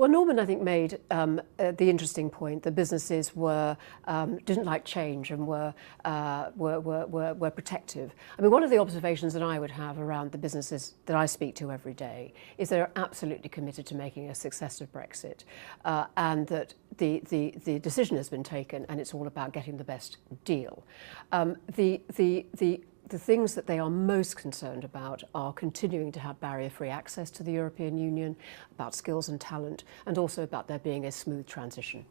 Well, Norman, I think, made the interesting point that businesses didn't like change and were protective. I mean, one of the observations that I would have around the businesses that I speak to every day is they're absolutely committed to making a success of Brexit, and that the decision has been taken, and it's all about getting the best deal. The things that they are most concerned about are continuing to have barrier-free access to the European Union, about skills and talent, and also about there being a smooth transition.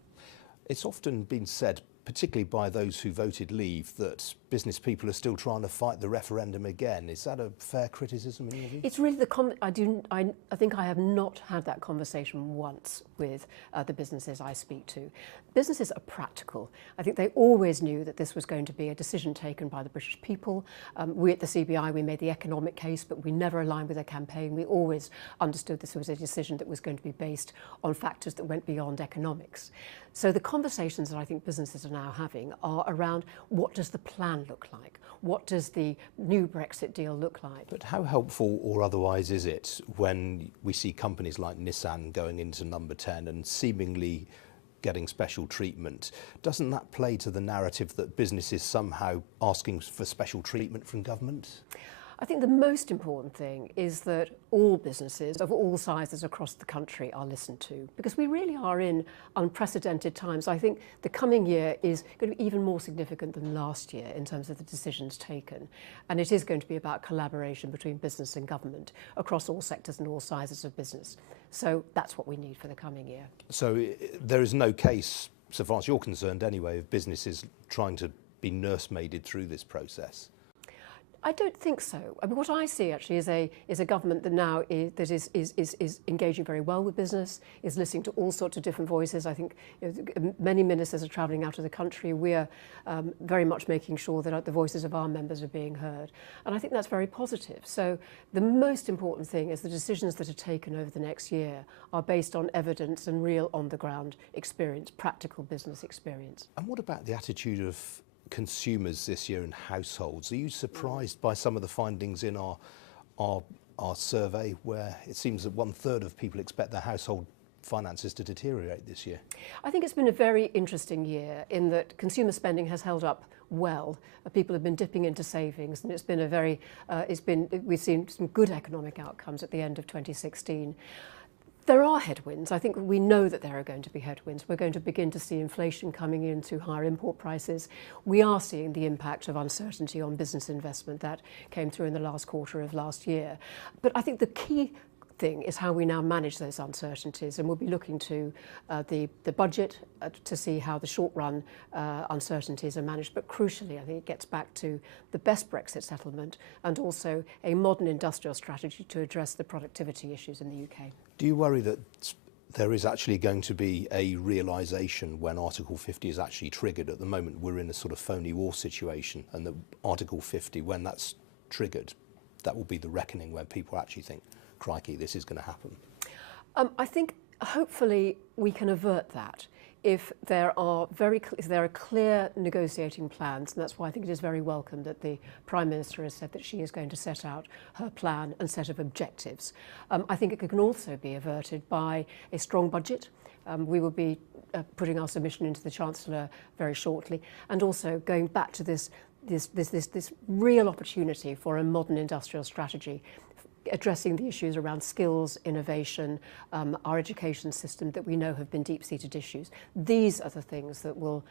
It's often been said, particularly by those who voted leave, that business people are still trying to fight the referendum again. Is that a fair criticism in your view? It's really I think I have not had that conversation once with the businesses I speak to. Businesses are practical. I think they always knew that this was going to be a decision taken by the British people. We at the CBI, we made the economic case, but we never aligned with their campaign. We always understood this was a decision that was going to be based on factors that went beyond economics. So the conversations that I think businesses are now having are around what does the plan look like? What does the new Brexit deal look like? But how helpful or otherwise is it when we see companies like Nissan going into number 10 and seemingly getting special treatment? Doesn't that play to the narrative that business is somehow asking for special treatment from government? I think the most important thing is that all businesses of all sizes across the country are listened to, because we really are in unprecedented times. I think the coming year is going to be even more significant than last year in terms of the decisions taken. And it is going to be about collaboration between business and government across all sectors and all sizes of business. So that's what we need for the coming year. So there is no case, so far as you're concerned anyway, of businesses trying to be nursemaided through this process? I don't think so. I mean, what I see actually is a government that now is engaging very well with business, is listening to all sorts of different voices. I think many ministers are travelling out of the country. We're very much making sure that the voices of our members are being heard. And I think that's very positive. So the most important thing is the decisions that are taken over the next year are based on evidence and real on-the-ground experience, practical business experience. And what about the attitude of consumers this year and households? Are you surprised by some of the findings in our survey, where it seems that 1/3 of people expect their household finances to deteriorate this year? I think it's been a very interesting year in that consumer spending has held up well. People have been dipping into savings, and it's been we've seen some good economic outcomes at the end of 2016. There are headwinds. I think we know that there are going to be headwinds. We're going to begin to see inflation coming in through higher import prices. We are seeing the impact of uncertainty on business investment that came through in the last quarter of last year. But I think the key thing is how we now manage those uncertainties, and we'll be looking to the budget to see how the short-run uncertainties are managed. But crucially, I think it gets back to the best Brexit settlement and also a modern industrial strategy to address the productivity issues in the UK. Do you worry that there is actually going to be a realisation when Article 50 is actually triggered? At the moment, we're in a sort of phony war situation, and that Article 50, when that's triggered, that will be the reckoning where people actually think, crikey, this is going to happen. I think hopefully we can avert that if there are clear negotiating plans, and that's why I think it is very welcome that the Prime Minister has said that she is going to set out her plan and set of objectives. I think it can also be averted by a strong budget. We will be putting our submission into the Chancellor very shortly, and also going back to this real opportunity for a modern industrial strategy, addressing the issues around skills, innovation, our education system that we know have been deep-seated issues. These are the things that will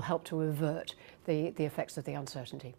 help to avert the effects of the uncertainty.